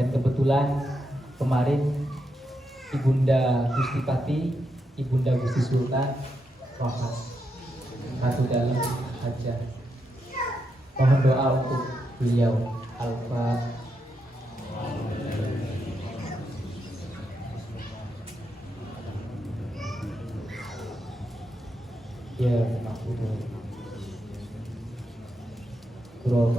Dan kebetulan kemarin Ibunda Gusti Pati, Ibunda Gusti Sultan wafat. Ratu dalam aja. Mohon doa untuk beliau. Al-Fatihah. Ya, maksudnya Bro,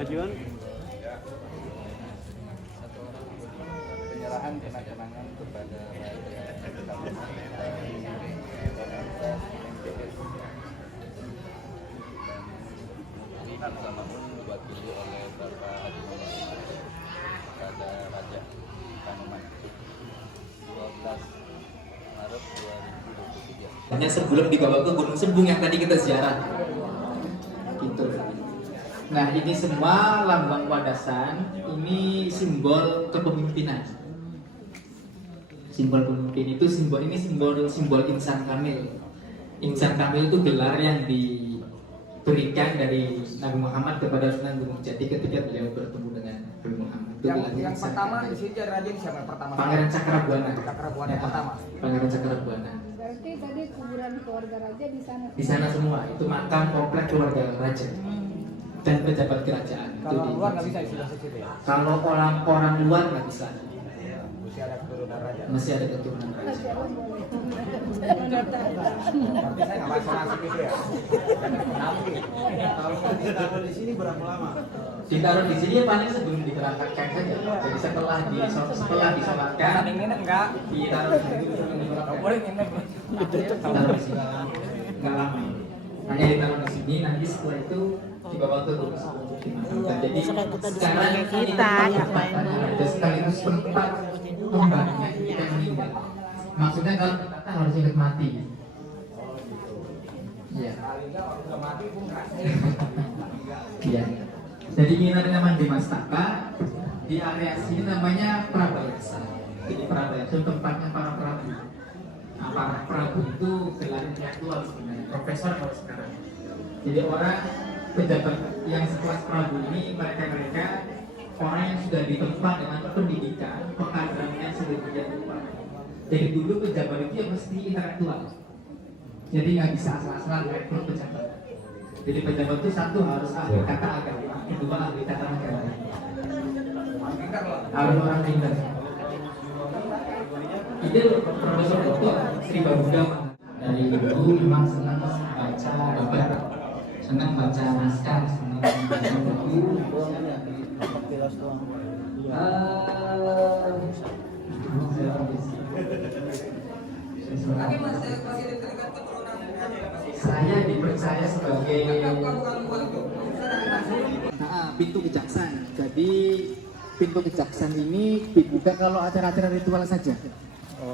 Ajuan penyerahan kenang-kenangan kepada sama pun diwakili oleh Bapak Haji Muhammad kepada Raja Kanoman 12 Maret 2023. hanya sebelum dibawa ke Gunung Sembung yang tadi kita ziarah. Gitu. Nah, ini semua lambang wadasan, ini simbol kepemimpinan. Simbol pemimpin itu simbol insan kamil. Insan kamil itu gelar yang diberikan dari Nabi Muhammad kepada Sunan Gunung Jati ketika beliau bertemu dengan Nabi Muhammad. Itu Yang pertama di sini raja siapa yang pertama? Pangeran Cakrabuana. Cakrabuana yang pertama. Pangeran Cakrabuana. Berarti tadi kuburan keluarga raja di sana. Di sana semua itu makam komplek keluarga raja dan pejabat kerajaan. Kalau Itu luar nggak bisa di sebelah situ ya? Kalau orang luar nggak bisa. Mesti ada keturunan raja. Masih ada keturunan raja. Berarti saya nggak bisa langsung gitu ya? Kalau ditaruh di sini berapa lama? Ditaruh di sini paling sebelum dikerangkatkan saja. Jadi setelah disolatkan, Ini enggak? ditaruh di sini Nggak boleh nginep. Ditaruh di sini. Nggak lama. Hanya ditaruh di sini. Nanti setelah itu dibawa ke rumah untuk dimakamkan. Jadi sekarang kita sekaligus tempat kembangnya kita meninggal. Maksudnya kalau kita harus ingat mati. Iya. Iya. Jadi ini namanya Mandi Mastaka. Di area sini namanya Prabayasa. Jadi Prabayasa itu tempatnya para prabu. Nah, para prabu itu gelar intelektual sebenarnya, profesor kalau sekarang. Jadi orang pejabat yang sekelas prabu ini mereka orang yang sudah ditempa dengan pendidikan, pengkaderan yang sedemikian rupa. Jadi dulu pejabat itu yang mesti intelektual. Jadi nggak bisa asal-asalan rekrut pejabat. Jadi pejabat itu satu harus ahli kata agama, kedua ahli tata negara. Harus orang pintar. Itu Profesor Dr. Sri Babudama dari dulu memang senang baca kabar, senang baca naskah, senang baca buku. Saya dipercaya sebagai pintu kejaksan. Jadi pintu kejaksan ini dibuka kalau acara-acara ritual saja.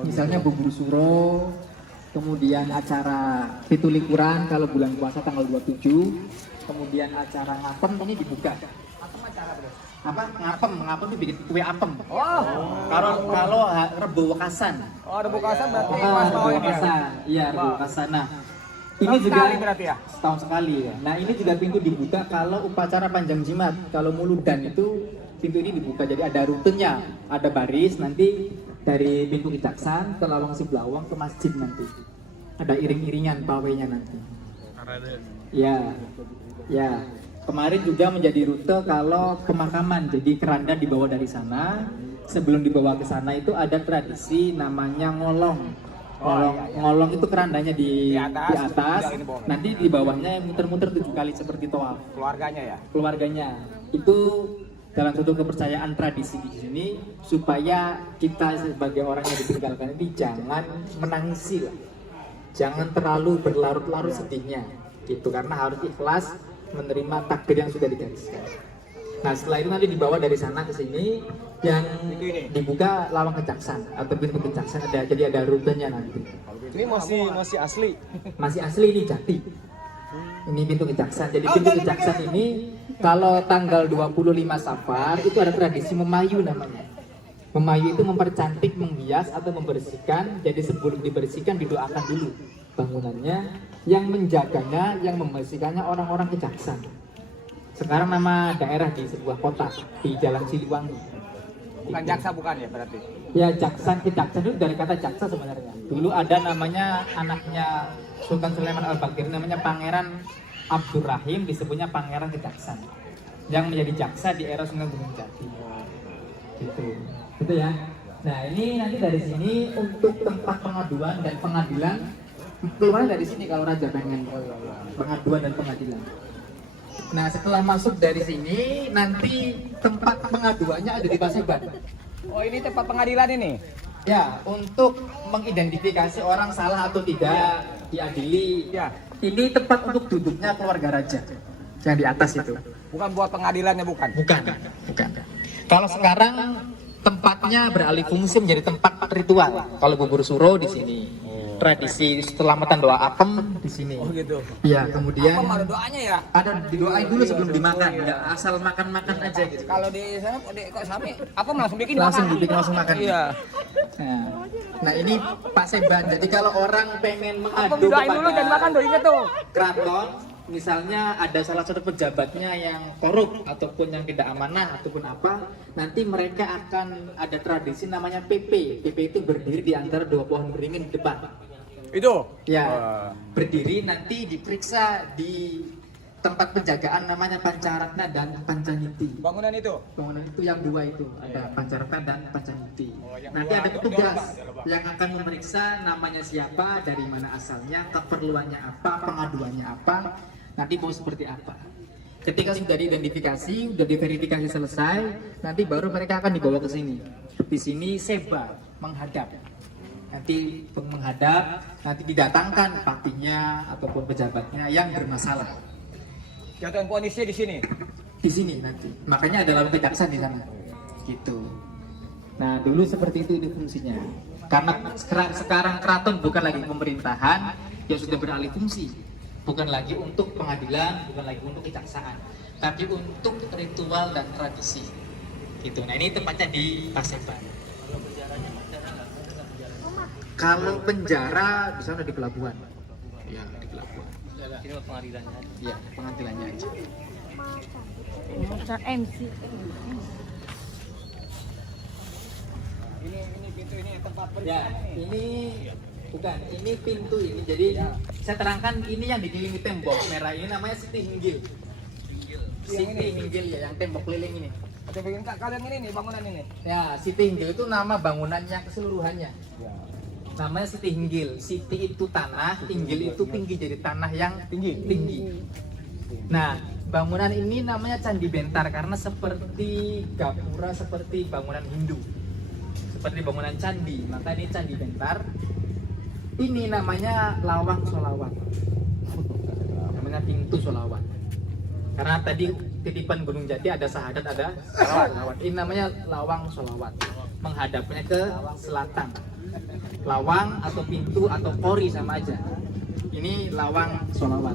Misalnya bubur suro, kemudian acara pitu likuran kalau bulan puasa tanggal 27, kemudian acara ngapem ini dibuka. Apa ngapem itu bikin kue apem. Kalau Rebo Wekasan. Rebo Wekasan berarti Rebo Wekasan. Iya, Rebo Wekasan. Nah, ini juga berarti ya? Setahun sekali ya. Nah, ini juga pintu dibuka kalau upacara panjang jimat. Kalau muludan itu pintu ini dibuka. Jadi ada rutenya, ada baris nanti dari pintu Kejaksan ke Lawang Siblawang ke masjid nanti. Ada iring-iringan pawainya nanti. Ya. Ya. Kemarin juga menjadi rute kalau pemakaman, jadi keranda dibawa dari sana. Sebelum dibawa ke sana itu ada tradisi namanya ngolong. Ngolong itu kerandanya di atas. Nanti di bawahnya muter-muter 7 kali seperti toaf. Keluarganya ya? Keluarganya. Itu dalam satu kepercayaan tradisi di sini supaya kita sebagai orang yang ditinggalkan ini jangan menangisi lah. Jangan terlalu berlarut-larut sedihnya. Gitu karena harus ikhlas menerima takdir yang sudah digariskan. Nah setelah itu nanti dibawa dari sana ke sini, yang dibuka Lawang Kejaksan atau pintu Kejaksan ada, jadi ada rutenya nanti. Ini masih asli. Masih asli ini Jati. Ini pintu Kejaksan. Jadi pintu Kejaksan ini kalau tanggal 25 Safar itu ada tradisi memayu namanya. Memayu itu mempercantik, menghias atau membersihkan. Jadi sebelum dibersihkan didoakan dulu bangunannya. Yang menjaganya, yang membersihkannya orang-orang Kejaksan. Sekarang nama daerah di sebuah kota di Jalan Siliwangi. Bukan jaksa bukan ya berarti? Ya, Jaksan, Kejaksan itu dari kata jaksa sebenarnya. Dulu ada namanya anaknya Sultan Sulaiman Al-Baqir, namanya Pangeran Abdurrahim, disebutnya Pangeran Kejaksan, yang menjadi jaksa di era Sunan Gunung Jati. Gitu ya. Nah, ini nanti dari sini untuk tempat pengaduan dan pengadilan, keluar dari sini kalau Raja pengen pengaduan dan pengadilan. Nah, setelah masuk dari sini, nanti tempat pengaduannya ada di Paseban. Oh, ini tempat pengadilan ini? Ya, untuk mengidentifikasi orang salah atau tidak diadili. Ya. Ini tempat untuk duduknya keluarga raja yang di atas itu. Bukan buat pengadilannya bukan? Bukan. Kalau sekarang tempatnya beralih fungsi menjadi tempat ritual. Kalau bubur suro di sini. Tradisi selamatan doa apem di sini. Oh gitu. Iya, kemudian Apa ada doanya ya? ada didoain dulu sebelum dimakan, nggak asal makan-makan aja gitu. Kalau di sana kok sami apa langsung bikin Langsung makan? dibikin langsung makan. Iya. Nah, ini Paseban. Jadi kalau orang pengen Apa mengadu doain dulu dan makan tuh inget tuh. keraton, misalnya ada salah satu pejabatnya yang korup ataupun yang tidak amanah ataupun apa, nanti mereka akan ada tradisi namanya PP. PP itu berdiri di antara dua pohon beringin di depan. Itu? Ya, Wah. berdiri nanti diperiksa di tempat penjagaan namanya Pancaratna dan Pancaniti. Bangunan itu? Bangunan itu yang dua itu, ada Pancaratna dan Pancaniti. yang Nanti dua- ada yang petugas dua, yang akan memeriksa namanya siapa, dari mana asalnya, keperluannya apa, pengaduannya apa, nanti mau seperti apa. Ketika sudah diidentifikasi, sudah diverifikasi selesai, nanti baru mereka akan dibawa ke sini. Di sini seba menghadap. Nanti menghadap, nanti didatangkan patinya ataupun pejabatnya yang bermasalah. Jatuhin ponisnya di sini. Di sini nanti. Makanya ada lalu kejaksaan di sana. Gitu. Nah, dulu seperti itu fungsinya. Karena sekarang keraton bukan lagi pemerintahan, yang sudah beralih fungsi. Bukan lagi untuk pengadilan, bukan lagi untuk kejaksaan, tapi untuk ritual dan tradisi. Gitu. Nah, ini tempatnya di Paseban. Kalau penjara di sana di pelabuhan. Ya, di pelabuhan. Ini pengadilannya. Ya, pengadilannya aja. Motor MC. Ini pintu ini tempat Ya, ini bukan, ini pintu ini. Jadi saya terangkan ini yang dikelilingi tembok merah ini namanya Siti Hinggil. Siti Hinggil ya, yang tembok keliling ini. Ada bikin kalian ini nih bangunan ini. Ya, Siti Hinggil itu nama bangunannya keseluruhannya. Ya. Namanya Siti Hinggil. Siti itu tanah, Hinggil itu tinggi, jadi tanah yang tinggi. Nah, bangunan ini namanya Candi Bentar karena seperti gapura, seperti bangunan Hindu, seperti bangunan candi, maka ini Candi Bentar. Ini namanya Lawang Solawat, namanya pintu Solawat. Karena tadi titipan Gunung Jati ada sahadat, ada solawat. Ini namanya Lawang Solawat, menghadapnya ke selatan. Lawang atau pintu atau kori sama aja. Ini Lawang Solawat.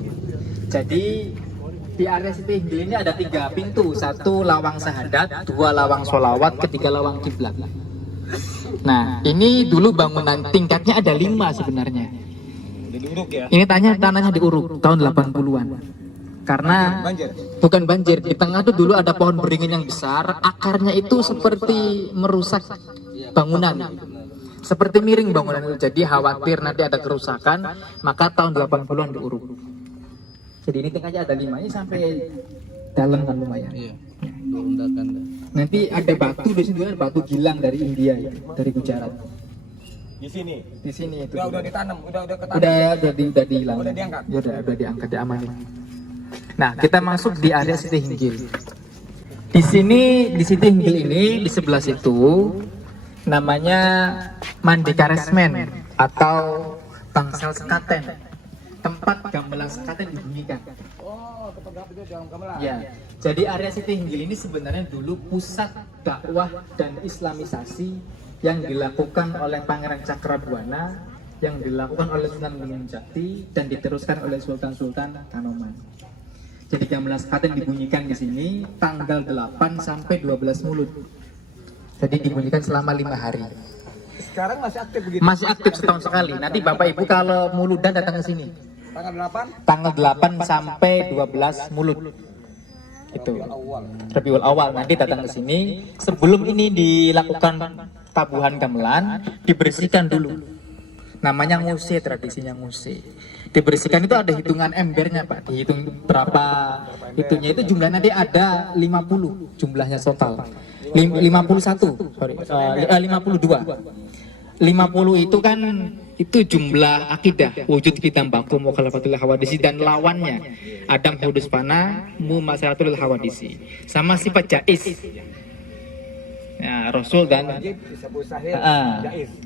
Jadi di area Siti Hinggil ini ada 3 pintu, 1 lawang sahadat, 2 lawang solawat, 3 lawang kiblat. Nah, ini dulu bangunan tingkatnya ada 5 sebenarnya. Jadi uruk ya. Ini tanahnya diuruk tahun 80-an. Karena Banjir. bukan banjir, di tengah tuh dulu ada pohon beringin yang besar, akarnya itu seperti merusak bangunan. Seperti miring bangunan itu, jadi khawatir nanti ada kerusakan, maka tahun 80-an diuruk. Jadi ini tingkatnya ada 5, ini sampai dalam kan lumayan. Iya. Undakan. Nanti ada batu di sini, batu gilang dari India ya, dari Gujarat. Di sini. Di sini itu. Udah ditanam, udah ketanam. Udah dihilang. Udah diangkat? Ya, udah diangkat, diamanin. Nah, kita masuk di area Siti Hinggil. Di sini, di Siti Hinggil ini, di sebelah situ namanya Mandika Resmen atau Bangsal Sekaten, tempat gamelan sekaten dibunyikan. Oh, tempat itu gamelan. Ya, jadi area Siti Hinggil ini sebenarnya dulu pusat dakwah dan islamisasi yang dilakukan oleh Pangeran Cakrabuana, yang dilakukan oleh Sunan Gunung Jati dan diteruskan oleh Sultan-Sultan Kanoman. Jadi gamelan sekaten dibunyikan di sini tanggal 8 sampai 12 Mulud. Jadi dibunyikan selama 5 hari. Sekarang masih aktif begitu? Masih aktif setahun sekali. Nanti Bapak Ibu kalau Muludan datang ke sini. Tanggal 8? Tanggal 8 sampai 12 Mulud. Itu. Rabiul Awal nanti datang ke sini. Sebelum ini dilakukan tabuhan gamelan, dibersihkan dulu. Namanya nguse, tradisinya nguse. Dibersihkan itu ada hitungan embernya Pak. Dihitung berapa hitungnya itu jumlahnya nanti ada 50 jumlahnya total. 51, sorry, 52. 50 itu kan itu jumlah akidah wujud kita bakum mukhalafatul hawadisi dan lawannya Adam hudus fana mu masaratul hawadisi sama sifat jais ya, Rasul dan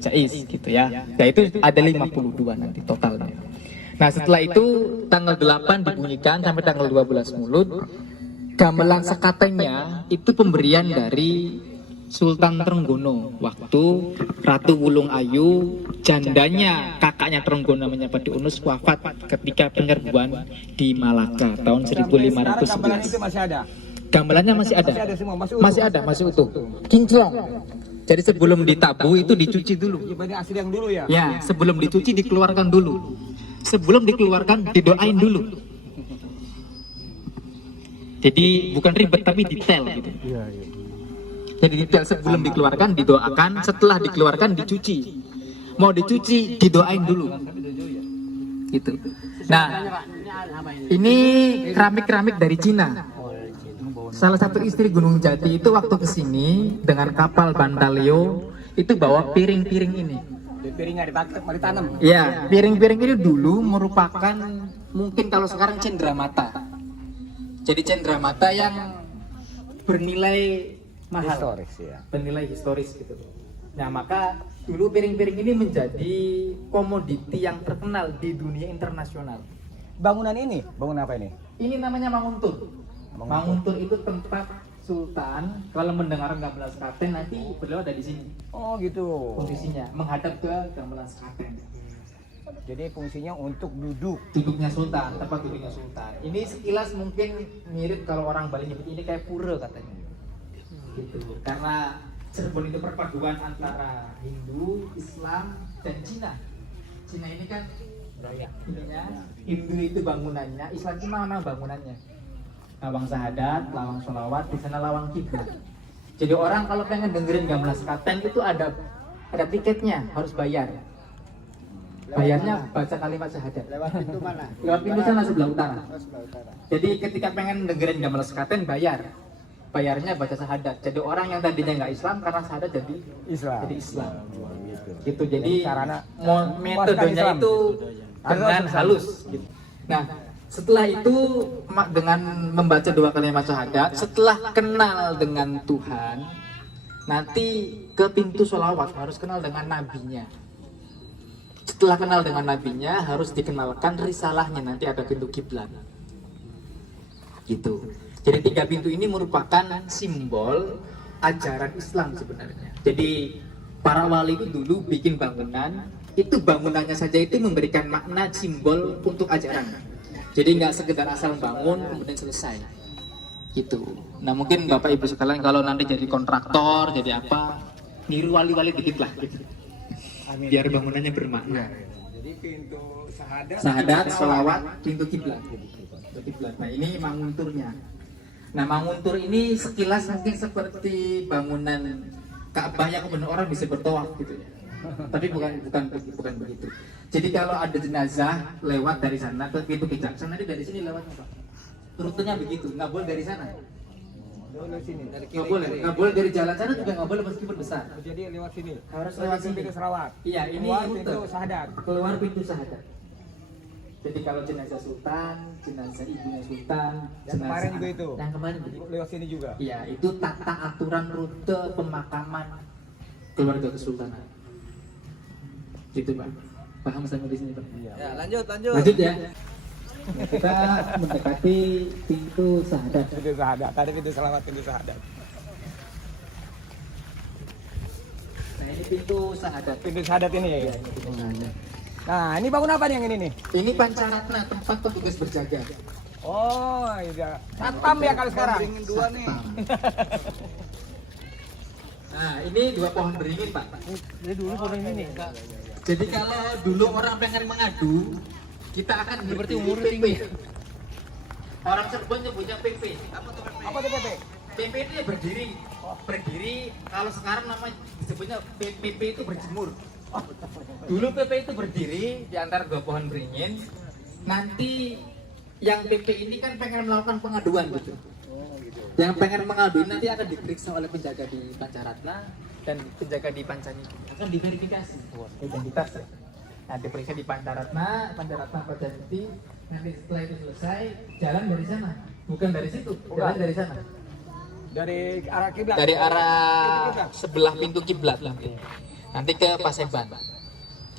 jais gitu ya. Nah itu ada 52 nanti totalnya. Nah setelah itu tanggal 8 dibunyikan sampai tanggal 12 Mulud. Gamelan sekatennya itu pemberian dari Sultan Trenggono waktu Ratu Wulung Ayu, jandanya kakaknya Trenggono namanya Pati Unus wafat ketika penyerbuan di Malaka tahun 1511. Gamelan itu masih ada? Gamelannya masih ada. Masih ada, masih utuh. Kinclong. Jadi sebelum ditabuh itu dicuci dulu. Ibadah asli yang dulu ya? Ya, sebelum dicuci dikeluarkan dulu. Sebelum dikeluarkan didoain dulu. Jadi bukan ribet tapi detail gitu. Jadi detail sebelum dikeluarkan didoakan, setelah dikeluarkan dicuci. Mau dicuci didoain dulu. Gitu. Nah, ini keramik-keramik dari Cina. Salah satu istri Gunung Jati itu waktu kesini dengan kapal Bantalio itu bawa piring-piring ini. Piringnya ditanam. Ya, piring-piring ini dulu merupakan mungkin kalau sekarang cendramata. Jadi cendramata yang bernilai mahal, Historis ya. bernilai historis gitu. Nah maka dulu piring-piring ini menjadi komoditi yang terkenal di dunia internasional. Bangunan ini, bangunan apa ini? Ini namanya Manguntur. Manguntur itu tempat Sultan kalau mendengar gamelan sekaten nanti beliau ada di sini. Oh gitu. Posisinya menghadap ke gamelan sekaten. Jadi fungsinya untuk duduk. Duduknya Sultan, tempat duduknya Sultan. Ini sekilas mungkin mirip kalau orang Bali nyebut ini kayak pura katanya. Gitu. Karena Cirebon itu perpaduan antara Hindu, Islam, dan Cina. Cina ini kan ininya, Hindu itu bangunannya, Islam itu mana bangunannya? Lawang Sahadat, lawang sholawat, di sana lawang kiblat. Jadi orang kalau pengen dengerin gamelan sekaten itu ada tiketnya, harus bayar. Bayarnya baca kalimat syahadat. Lewat pintu mana? Lewat pintu sana sebelah utara. Sebelah utara. Jadi ketika pengen dengerin gamelan sekaten bayar. Bayarnya baca syahadat. Jadi orang yang tadinya nggak Islam karena syahadat jadi Islam. Gitu. Jadi Sarana metodenya Islam. itu dengan halus. Gitu. Nah, setelah itu dengan membaca 2 kalimat syahadat, setelah kenal dengan Tuhan, nanti ke pintu sholawat harus kenal dengan nabinya. Setelah kenal dengan nabinya harus dikenalkan risalahnya, nanti ada pintu kiblat. Gitu. Jadi 3 pintu ini merupakan simbol ajaran Islam sebenarnya. Jadi para wali itu dulu bikin bangunan, itu bangunannya saja itu memberikan makna simbol untuk ajaran. Jadi nggak sekedar asal bangun kemudian selesai. Gitu. Nah mungkin Bapak Ibu sekalian kalau nanti jadi kontraktor, jadi apa, niru wali-wali dikit lah gitu. Biar bangunannya bermakna. Jadi pintu Sahadat, sholawat, pintu kiblat. Nah ini Mangunturnya. Nah Manguntur ini sekilas mungkin seperti bangunan Ka'bah yang kemudian orang bisa bertawaf gitu ya. Tapi bukan begitu. Jadi kalau ada jenazah lewat dari sana ke pintu kejaksaan, nanti dari sini lewatnya Pak. Rutenya begitu, nggak boleh dari sana. Nggak boleh dari jalan sana juga nggak boleh meskipun besar. Jadi lewat sini. Harus lewat sini. Pintu Sarawat. Iya, ini Keluar rute. pintu Sahadat. Keluar pintu Sahadat. Jadi kalau jenazah Sultan, jenazah ibunya Sultan, Yang kemarin juga itu. Yang kemarin begitu. Lewat sini juga. Iya, itu tata aturan rute pemakaman keluarga kesultanan. Gitu Pak. Paham sampai di sini Pak? Iya. Ya, lanjut. Lanjut ya. Kita mendekati pintu Sahadat. Pintu Sahadat. Ada pintu Sarawat, pintu Sahadat. Nah ini pintu Sahadat. Pintu Sahadat ini ya. Nah, ini bangun apa nih yang ini nih? Ini Pancaratna, tempat petugas berjaga. Oh, iya. Satam ya kalau sekarang. Beringin 2 nih. Nah, ini 2 pohon beringin, Pak. Ini dulu pohon ini. Jadi kalau dulu orang pengen mengadu, kita akan berarti umur PP. Orang Cirebon nyebutnya PP. Apa tuh PP? PP itu ya berdiri. Berdiri, kalau sekarang namanya disebutnya PP itu berjemur. Dulu PP itu berdiri di antara 2 pohon beringin. Nanti yang PP ini kan pengen melakukan pengaduan gitu. Yang pengen mengadu nanti akan diperiksa oleh penjaga di Pancaratna dan penjaga di Pancani akan diverifikasi identitas. Nah, diperiksa di Pancaratna Pancati. Nanti setelah itu selesai, jalan dari sana, bukan dari situ, jalan dari sana. Dari arah kiblat. Dari arah sebelah pintu kiblat nanti ke Paseban,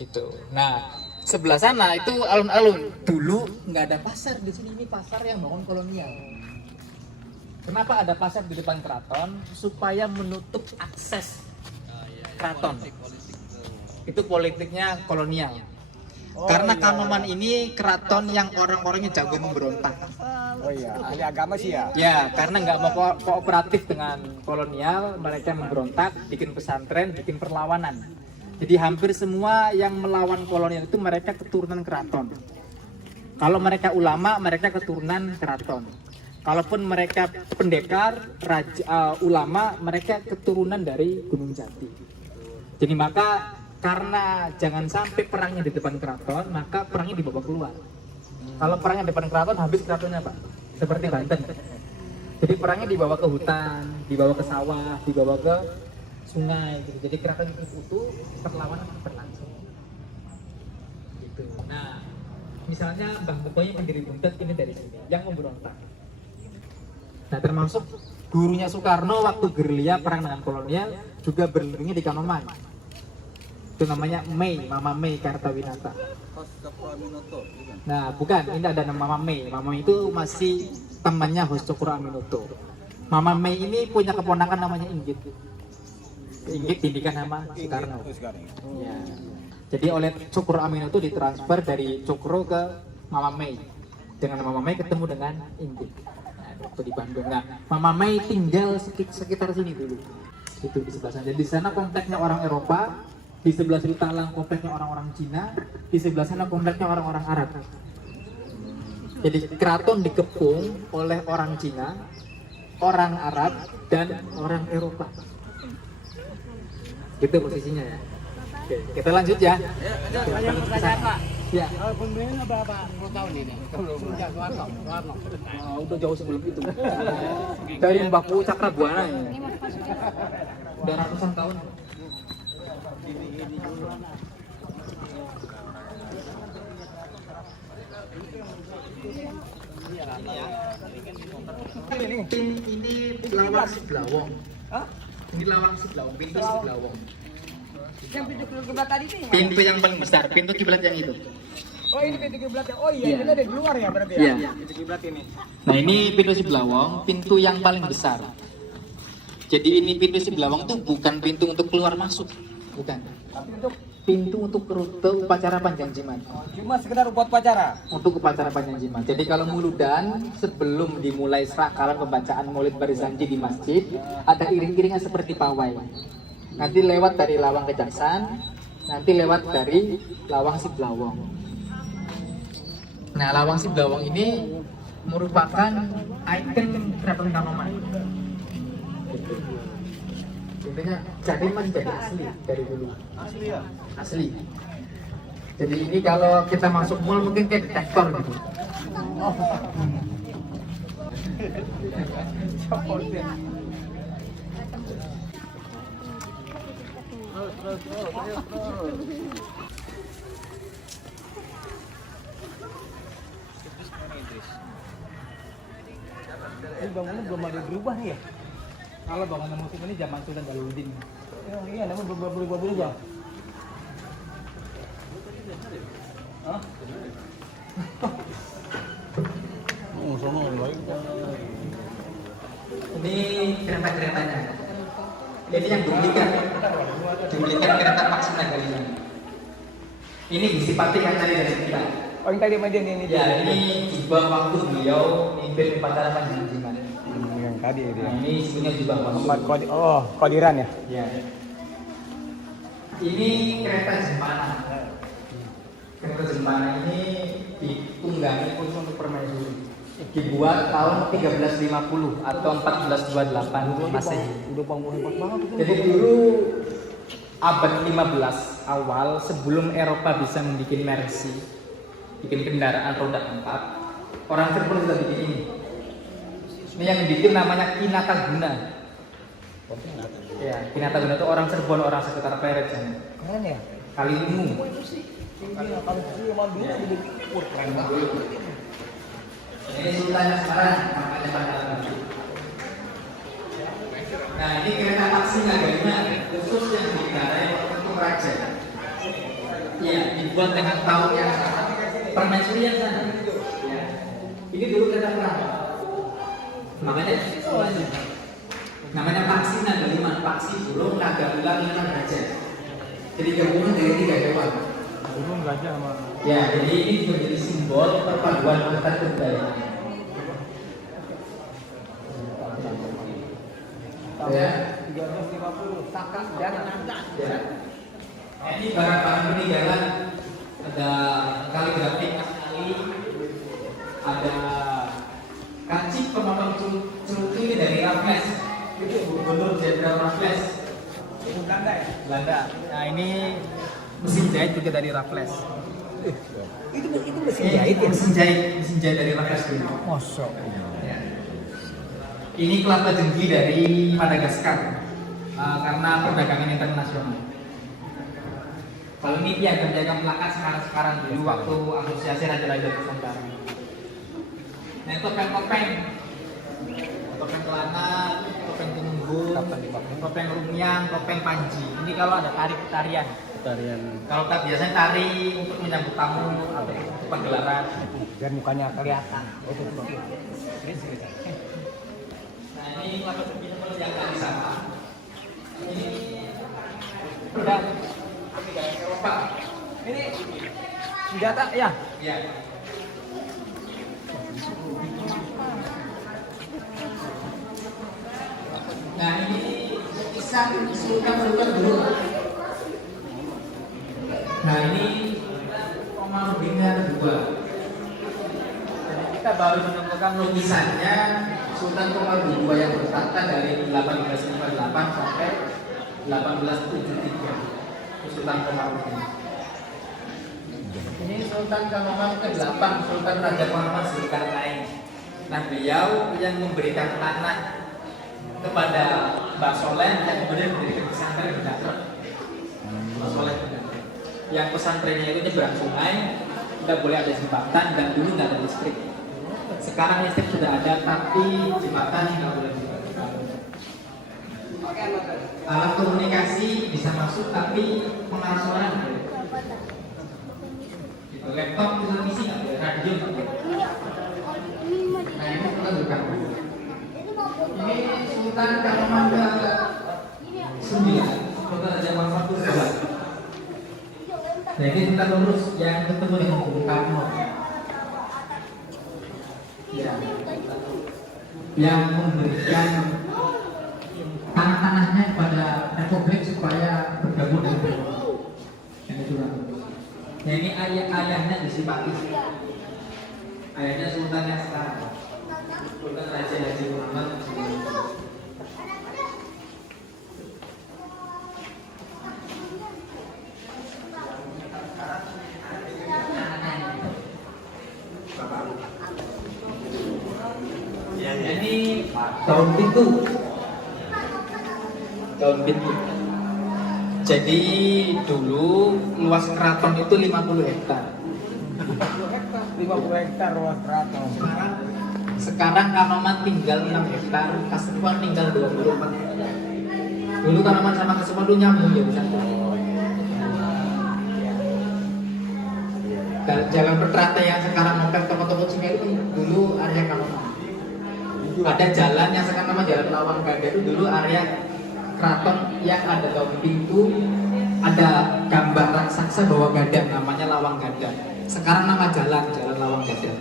gitu. Nah, sebelah sana itu alun-alun. Dulu nggak ada pasar di sini, ini pasar yang bangun kolonial. Kenapa ada pasar di depan keraton? Supaya menutup akses keraton. Itu politiknya kolonial. Karena Kanoman ini keraton yang orang-orangnya jago memberontak. Oh iya, ahli agama sih ya. Ya, karena nggak mau kooperatif dengan kolonial, mereka memberontak, bikin pesantren, bikin perlawanan. Jadi hampir semua yang melawan kolonial itu mereka keturunan keraton. Kalau mereka ulama, mereka keturunan keraton. Kalaupun mereka pendekar, ulama, mereka keturunan dari Gunung Jati. Jadi maka karena jangan sampai perangnya di depan keraton, maka perangnya dibawa keluar. Kalau perangnya di depan keraton, habis keratonnya, Pak. Seperti Banten. Jadi perangnya dibawa ke hutan, dibawa ke sawah, dibawa ke sungai. Gitu. Jadi keraton itu utuh, perlawanan berlangsung. Gitu. Nah, misalnya Mbah Mukoy pendiri Buntet ini dari sini, yang memberontak. Nah, termasuk gurunya Soekarno waktu gerilya perang dengan kolonial juga berlindungnya di Kanoman. Itu namanya Mei, Mama Mei Kartawinata. Nah, bukan, ini ada nama Mama Mei. Mama Mei itu masih temannya Hos Cokro Aminoto. Mama Mei ini punya keponakan namanya Inggit. Inggit didikan nama Soekarno. Ya. Jadi oleh Cokro Aminoto ditransfer dari Cokro ke Mama Mei. Dengan Mama Mei ketemu dengan Inggit. Nah, waktu di Bandung. Nah, Mama Mei tinggal sekitar sini dulu. Itu di sebelah sana. Jadi di sana kompleknya orang Eropa. Di sebelah sini Talang kompleknya orang-orang Cina, di sebelah sana kompleknya orang-orang Arab. Jadi keraton dikepung oleh orang Cina, orang Arab, dan orang Eropa. Gitu posisinya ya. Oke, kita lanjut ya. Banyak pertanyaan, Pak. Ya. Pembangunan berapa tahun ini? Sejak Soeharto. Udah jauh sebelum itu. Dari Baku Cakrabuana ya. Udah ratusan tahun. Ini lawang Siblawong. Ini lawang Siblawong, pintu Siblawong. Yang pintu kiblat tadi nih. Pintu yang paling besar, pintu kiblat yang itu. Oh, ini pintu kiblat. Oh iya, Iya. ini ada di luar ya berarti ya. Iya. Pintu kiblat ini. Nah, ini pintu Siblawong, pintu yang paling besar. Jadi ini pintu Siblawong tuh bukan pintu untuk keluar masuk, bukan. Tapi untuk Pintu untuk rute upacara Panjang Jimat. cuma sekedar buat upacara. Untuk upacara Panjang Jimat. Jadi kalau muludan sebelum dimulai serakalan pembacaan Maulid Barizanji di masjid, ada iring-iringan seperti pawai. Nanti lewat dari Lawang Kejaksan, nanti lewat dari Lawang Siblawong. Nah, Lawang Siblawong ini merupakan ikon Keraton Kanoman. Gitu. Intinya jadi masih jadi asli dari dulu. Asli ya? Asli. Jadi ini kalau kita masuk mall mungkin kayak detektor gitu. Ini bangunan belum ada berubah nih ya? Kalau bangunan musim ini zaman Sultan Jalaluddin. Oh, iya, namun berubah-berubah. Hah? Ini kereta-keretanya. Ini yang dibelikan kereta Paksina kali ini. Ini Gusti Patih yang tadi dari kita. Oh, yang tadi sama dia ini. Ya, ini jubah waktu beliau mimpin upacara Panjenengan. Yang tadi dia. Nah, ini sebenarnya jubah waktu. Tempat kodiran ya. Ya. Ini kereta Jepana. Kereta Jepana ini ditunggangi khusus untuk permaisuri. Dibuat tahun 1350 atau 1428 Masehi. Udah bangun hebat banget itu. Jadi dulu abad 15 awal sebelum Eropa bisa membuat Mercy, bikin kendaraan roda 4, orang Cirebon sudah bikin ini. Ini yang bikin namanya Kinataguna. Ya, Kinataguna itu orang Cirebon, orang sekitar Peret. Keren ya. Kaliungu. Kalau dulu emang dulu udah keren banget. Ini sultannya sekarang namanya Pangeran. Nah, ini kereta taksi naganya khusus yang dikendarai untuk raja. Ya, dibuat dengan tahun yang sama, permaisuri yang sama. Ya. Ini dulu kereta perang. Makanya namanya Paksi Naga Lima, Paksi Burung Naga Ulang Lima Raja. Jadi gabungan dari 3 dewa. Burung gajah sama. Ya, jadi ini juga jadi simbol perpaduan antar kebudayaan. Ya, 350 Saka Dana. ya. Nah, ini barang-barang peninggalan, ada kaligrafi asli, ada kancing pemotong cerutu ini dari Raffles. Itu Gubernur Jenderal Raffles. Itu Belanda ya? Belanda. Nah, ini mesin jahit juga dari Raffles. Itu mesin jahit ya? Mesin jahit dari Raffles dulu. Mosok. Ya. Ini kelapa jengki dari Madagaskar karena perdagangan internasional. Kalau ini piagam melekat sekarang dulu waktu asosiasi Raja-Raja Nusantara. Nah, topeng-topeng, topeng celana, topeng tumbuh, topeng rumiang, topeng panji. Ini kalau ada tarian. Kalau tak biasanya tari untuk menyambut tamu atau pagelaran. Biar mukanya kelihatan. Nah, ini kelapa jengki seperti yang tadi sama. Ini pedang Eropa. Ini senjata ya? Ya. Nah, ini kisah sultan dulu. Nah, ini Komarudinnya kedua. Jadi kita baru menemukan lukisannya Sultan Komarudin II yang bertahta dari 1858 sampai 1873. Sultan Komarudin. Ini Sultan Kanoman ke-8, Sultan Raja Muhammad Zulkarnain. Nah, beliau yang memberikan tanah kepada Mbak Soleh yang kemudian mendirikan pesantren di Datrep. Mbak Soleh yang pesantrennya itu nyebrang sungai, tidak boleh ada jembatan dan dulu nggak ada listrik. Sekarang listrik sudah ada, tapi jembatan nggak boleh dibangun. Alat komunikasi bisa masuk, tapi pengarah suara nggak boleh. Gitu. Laptop, televisi nggak boleh, radio nggak boleh. Nah, ini kita bukan. Ini Sultan Kanoman ke-9, Sultan Raja Muhammad ke-11. Nah, ini kita lurus yang ketemu dengan Bung Karno. Ya. Yang memberikan tanah-tanahnya kepada Republik supaya bergabung dengan Republik. Yang itu lah. Nah, ini ayahnya di Simpati. Ayahnya Sultan yang sekarang. Sultan Raja Haji Muhammad. Ini tahun pintu. Tahun pintu. Jadi dulu luas keraton itu 50 hektar. 50 hektar luas keraton. Sekarang Kanoman tinggal 6 hektar, Kasepuan tinggal 24 hektar. Dulu Kanoman sama Kasepuan itu nyambung ya bisa. Jalan Petrate yang sekarang moped toko-toko Cina itu dulu area Kanoman. Ada jalan yang sekarang nama Jalan Lawang Gada itu dulu area keraton yang ada tahun pintu ada gambar raksasa bawa gadang, namanya Lawang Gadang. Sekarang nama jalan Lawang Gadang.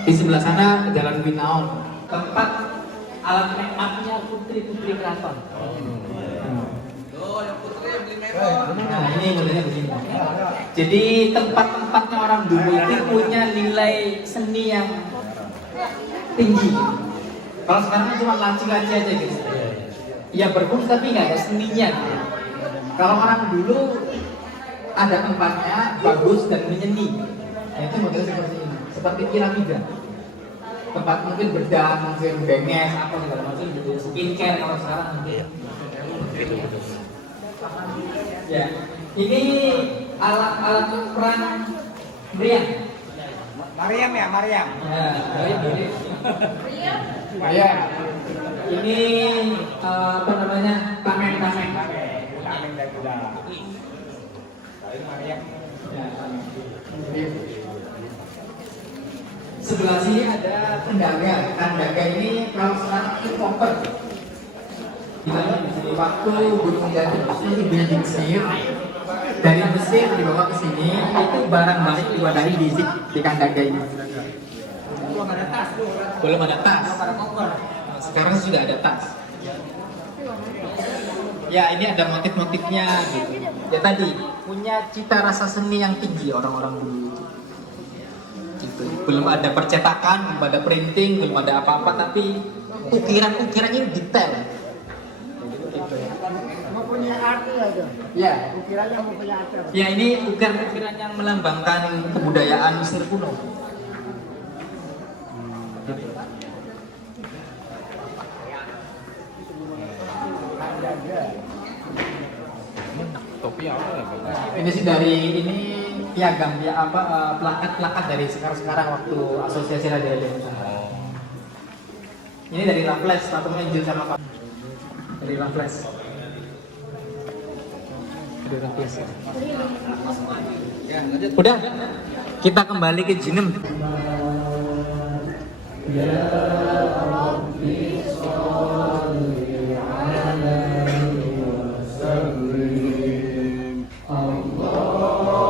Di sebelah sana Jalan Winaon, tempat alat make up-nya putri-putri keraton. Nah, ini modelnya begini. Jadi tempat-tempatnya orang dulu itu punya nilai seni yang tinggi. Kalau sekarang kan cuma laci-laci aja gitu. Ya berfungsi tapi nggak ada seninya. Kalau orang dulu ada tempatnya bagus dan menyeni. Nah, itu modelnya seperti ini, seperti piramida. Tempat mungkin bedah, mungkin benges, apa segala macam gitu. Skincare kalau sekarang mungkin. Ya, ini alat-alat perang meriam. Mariam ya, Mariam. Ya, ini apa namanya, tameng. Tameng dan kuda. Mariam. Ya, tameng. Sebelah sini ada Kandaga. Kandaga ini kalau sekarang itu koper. Bilangnya di sini waktu Gunung Jati ibunya di Mesir. Dari Mesir dibawa ke sini, itu barang-barang diwadahi di Kandaga ini. Belum ada tas. Sekarang sudah ada tas. Ya, ini ada motif-motifnya gitu. Ya tadi punya cita rasa seni yang tinggi orang-orang dulu itu. Gitu. Belum ada percetakan, belum ada printing, belum ada apa-apa, tapi ukiran-ukirannya detail. Gitu ya. Mempunyai arti aja. Ya. Ukirannya mempunyai arti. Ya, ini ukiran-ukiran yang melambangkan kebudayaan Mesir kuno. Gitu. Topi apa ya? Ini sih dari ini piagam ya apa plakat-plakat dari sekarang waktu Asosiasi Radio Indonesia. Ini dari Raffles, patungnya Injil sama Pak. Dari Raffles. Dari Raffles. Udah, kita kembali ke Jinem. Ya Rabbi sholli alaihi wasallim. Allahumma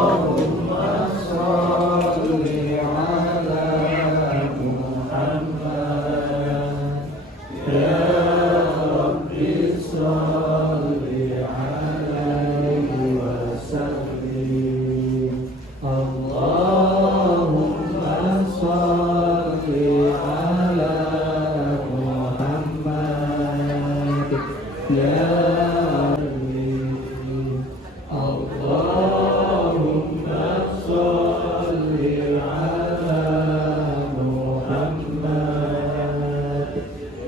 sholli ala Muhammad. Ya Rabbi sholli alaihi wasallim. Allahumma sholli ala Muhammad. Ya Allahumma sholli ala Muhammad.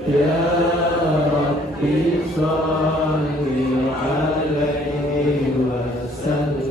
Ya Rabbi sholli alaihi wasallam.